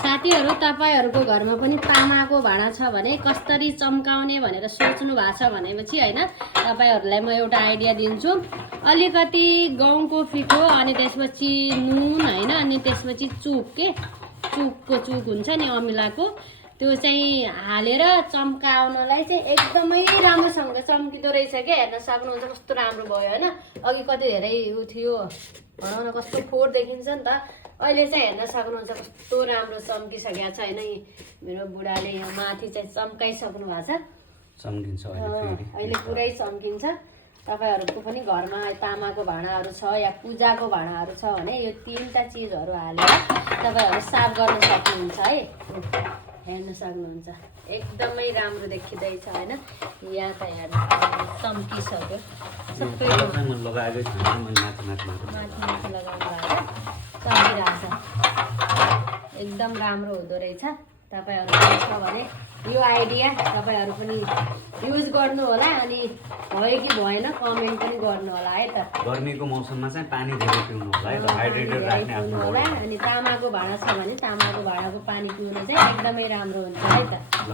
साथीहरू तपाईहरूको घरमा पनि तामाको भाँडा छ भने कसरी चम्काउने भनेर सोच्नु भएको छ भनेपछि होइन तपाईहरूलाई म एउटा आइडिया दिन्छु। अलिकति गहुँको पिठो अनि त्यसपछि नुन होइन अनि त्यसपछि चुकको चुक हुन्छ नि अमिलाको त्यो चाहिँ हालेर चम्काउनलाई चाहिँ एकदमै राम्रोसँग चम्किँदो रहेछ क्या। हेर्न सक्नुहुन्छ कस्तो राम्रो भयो होइन। अघि कति धेरै उ थियो भनौँ न कस्तो फोहोर देखिन्छ नि त। अहिले चाहिँ हेर्न सक्नुहुन्छ कस्तो राम्रो चम्किसकेको छ होइन। मेरो बुढाले यहाँ माथि चाहिँ चम्काइसक्नु भएको छ। चम्किन्छ अहिले पुरै चम्किन्छ। तपाईहरूको पनि घरमा तामाको भाँडाहरू छ या पूजाको भाँडाहरू छ भने यो तीनटा चिजहरू हालेर तपाईहरू साफ गर्न सक्नुहुन्छ है। हेर्न सक्नुहुन्छ एकदमै राम्रो देखिँदैछ होइन। यहाँ त हेर्नु चम्किसक्यो सबै लगाएकै छैन माथि लगाउनु भएको चम्किरहेछ। एकदम राम्रो हुँदो रहेछ। तपाईहरू छ भने यो आइडिया तपाईहरू पनि युज गर्नु होला अनि भयो कि भएन कमेन्ट पनि गर्नु होला है त। गर्मीको मौसममा चाहिँ पानी धेरै पिउनु होला है त, हाइड्रेटेड राख्ने आफ्नो होला। अनि तामाको भाँडा छ भने तामाको भाँडाको पानी पिउनु चाहिँ एकदमै राम्रो हुन्छ है त। ल